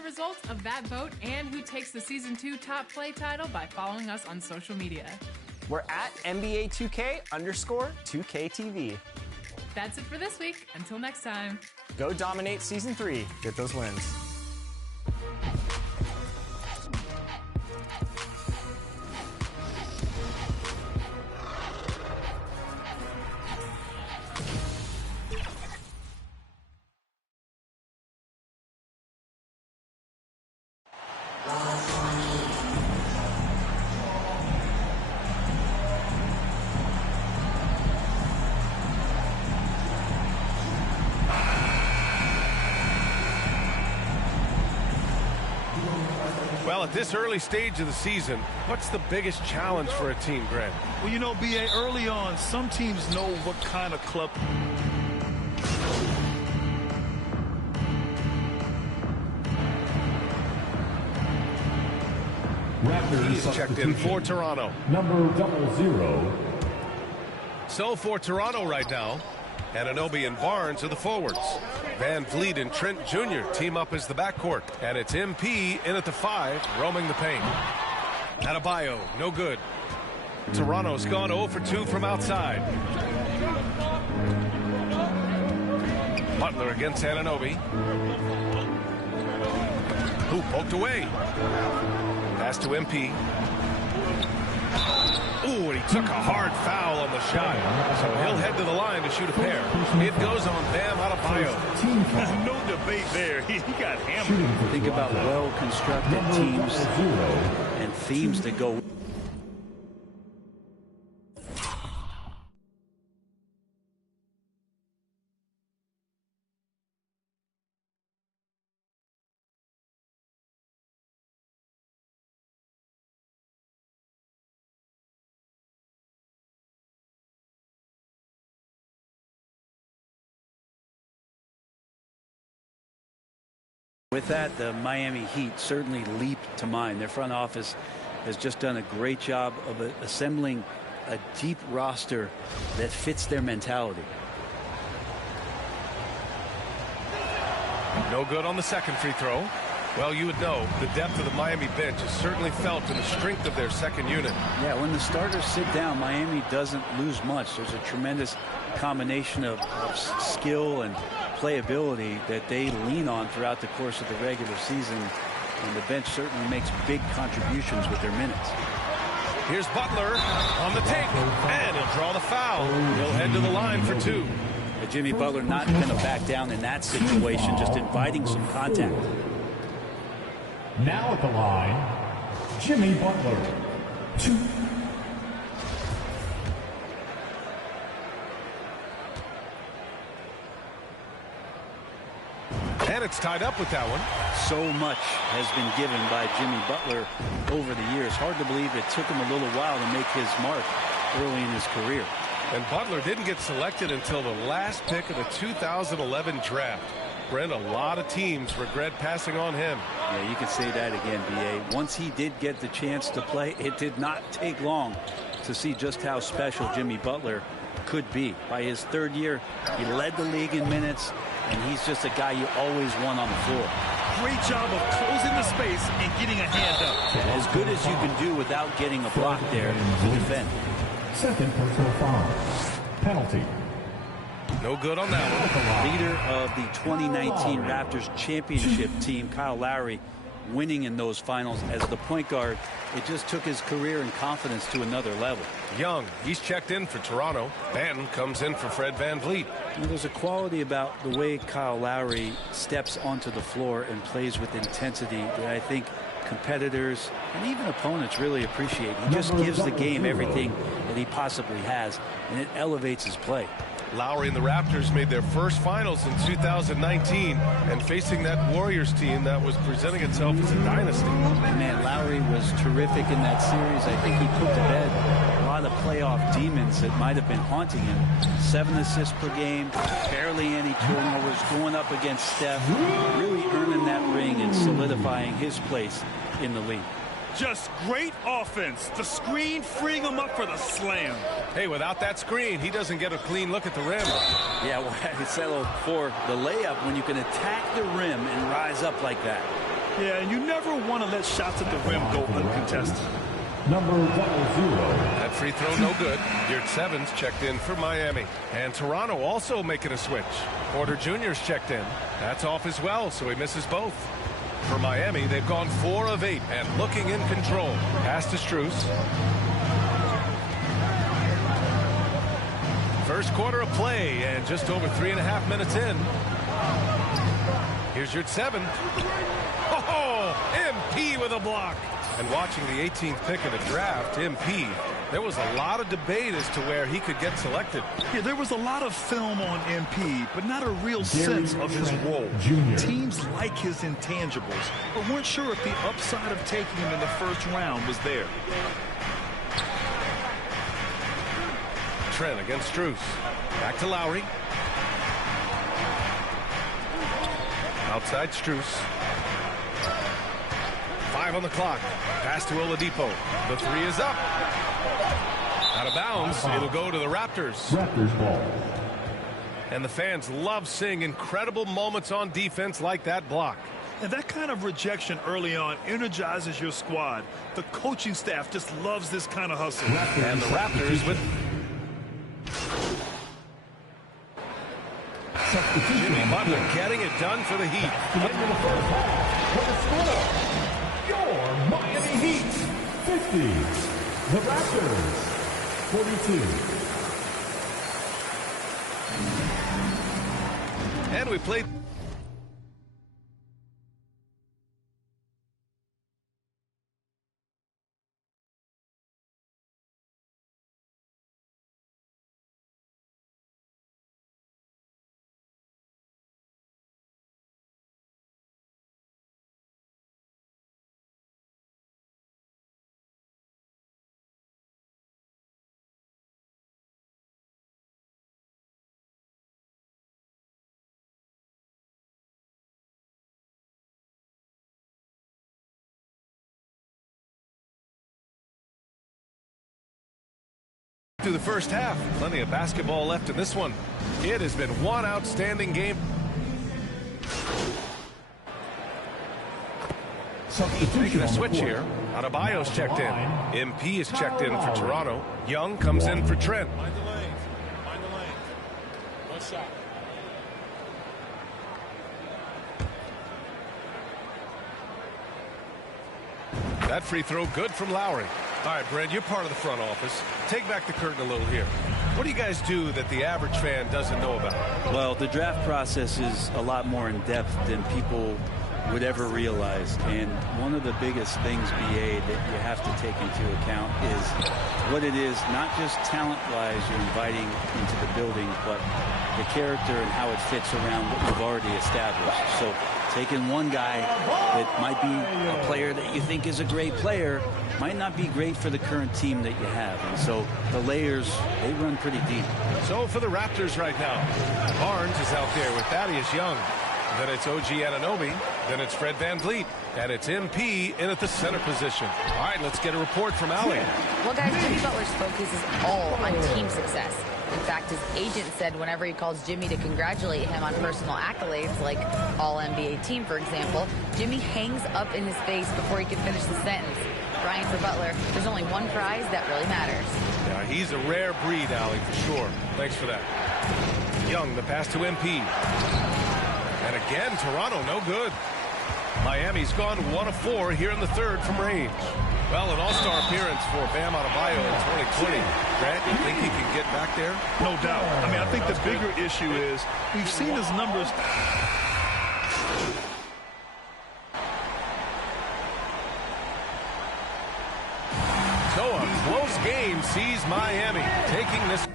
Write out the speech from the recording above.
the results of that vote and who takes the Season 2 Top Play title by following us on social media. We're at NBA 2K_2KTV. That's it for this week. Until next time. Go dominate Season 3. Get those wins. Well, at this early stage of the season, what's the biggest challenge for a team, Grant? Well, you know, B.A., early on, some teams know what kind of club. He's checked in for Toronto. Number 00. So for Toronto right now, Anunoby and Barnes are the forwards. Van Vliet and Trent Jr. team up as the backcourt. And it's MP in at the 5, roaming the paint. Adebayo, no good. Toronto's gone 0 for 2 from outside. Butler against Anunoby. Who poked away. Pass to MP. Ooh, and he took a hard foul on the shot. So he'll head to the line to shoot a pair. It goes on Bam Adebayo. No debate there. He got hammered. Think about well-constructed teams and themes that go. With that, the Miami Heat certainly leaped to mind. Their front office has just done a great job of assembling a deep roster that fits their mentality. No good on the second free throw. Well, you would know the depth of the Miami bench is certainly felt in the strength of their second unit. Yeah, when the starters sit down, Miami doesn't lose much. There's a tremendous combination of skill and playability that they lean on throughout the course of the regular season, and the bench certainly makes big contributions with their minutes. Here's Butler on the take, and he'll draw the foul. He'll head to the line for 2. Jimmy Butler not going to back down in that situation, just inviting some contact. Now at the line, Jimmy Butler. 2. And it's tied up with that one. So much has been given by Jimmy Butler over the years. Hard to believe it took him a little while to make his mark early in his career. And Butler didn't get selected until the last pick of the 2011 draft. Brent, a lot of teams regret passing on him. Yeah, you can say that again, B.A. Once he did get the chance to play, it did not take long to see just how special Jimmy Butler could be. By his third year, he led the league in minutes, and he's just a guy you always want on the floor. Great job of closing the space and getting a hand up. As good as you can do without getting a block there to defend. Second personal foul. Penalty. No good on that one. Leader of the 2019 Raptors championship team, Kyle Lowry, winning in those finals as the point guard. It just took his career and confidence to another level. Young, he's checked in for Toronto. Banton comes in for Fred Van Vliet. There's a quality about the way Kyle Lowry steps onto the floor and plays with intensity that I think competitors and even opponents really appreciate. He just gives the game everything that he possibly has, and it elevates his play. Lowry and the Raptors made their first finals in 2019, and facing that Warriors team that was presenting itself as a dynasty. Man, Lowry was terrific in that series. I think he put to bed a lot of playoff demons that might have been haunting him. 7 assists per game, barely any turnovers, going up against Steph, really earning that ring and solidifying his place in the league. Just great offense. The screen freeing him up for the slam. Hey, without that screen, he doesn't get a clean look at the rim. Yeah, well, he settled for the layup when you can attack the rim and rise up like that. Yeah, and you never want to let shots at the rim go uncontested. Number 00. That free throw no good. Yurtseven's checked in for Miami. And Toronto also making a switch. Porter Jr.'s checked in. That's off as well, so he misses both. For Miami, they've gone 4 of 8 and looking in control. Pass to Strus. First quarter of play and just over 3.5 minutes in. Here's Yurtseven. Oh, MP with a block. And watching the 18th pick of the draft, MP, there was a lot of debate as to where he could get selected. Yeah, there was a lot of film on MP, but not a real sense of his role. Jr. Teams like his intangibles, but weren't sure if the upside of taking him in the first round was there. Trent against Strus. Back to Lowry. Outside Strus. 5 on the clock. Pass to Oladipo. The 3 is up. Out of bounds. It'll go to the Raptors. Raptors ball. And the fans love seeing incredible moments on defense like that block. And that kind of rejection early on energizes your squad. The coaching staff just loves this kind of hustle. And the Raptors with Jimmy Butler getting it done for the Heat. Into the first half. For the score. Your Miami Heat 50. The Raptors 42. And we played. Through the first half, plenty of basketball left in this one. It has been one outstanding game. Making a switch here. Adebayo's checked in. MP is checked in for Toronto. Young comes in for Trent. Find the lane. Find the lane. One shot. That free throw good from Lowry. All right, Brent, you're part of the front office. Take back the curtain a little here. What do you guys do that the average fan doesn't know about? Well, the draft process is a lot more in depth than people would ever realize. And one of the biggest things, BA, that you have to take into account is what it is, not just talent-wise you're inviting into the building, but the character and how it fits around what you've already established. So taking one guy that might be a player that you think is a great player might not be great for the current team that you have. And so the layers, they run pretty deep. So for the Raptors right now, Barnes is out there with Thaddeus Young. Then it's OG Anunoby. Then it's Fred VanVleet. And it's MP in at the center position. All right, let's get a report from Allie. Well, guys, Jimmy Butler's focus is all on team success. In fact, his agent said whenever he calls Jimmy to congratulate him on personal accolades, like All-NBA team, for example, Jimmy hangs up in his face before he can finish the sentence. Ryan, for Butler, there's only one prize that really matters. Yeah, he's a rare breed, Allie, for sure. Thanks for that. Young, the pass to MP. And again, Toronto, no good. Miami's gone 1 of 4 here in the third from range. Well, an all-star appearance for Bam Adebayo in 2020. Grant, you think he can get back there? No doubt. I mean, I think the bigger issue is we've seen his numbers. So a close game sees Miami taking this.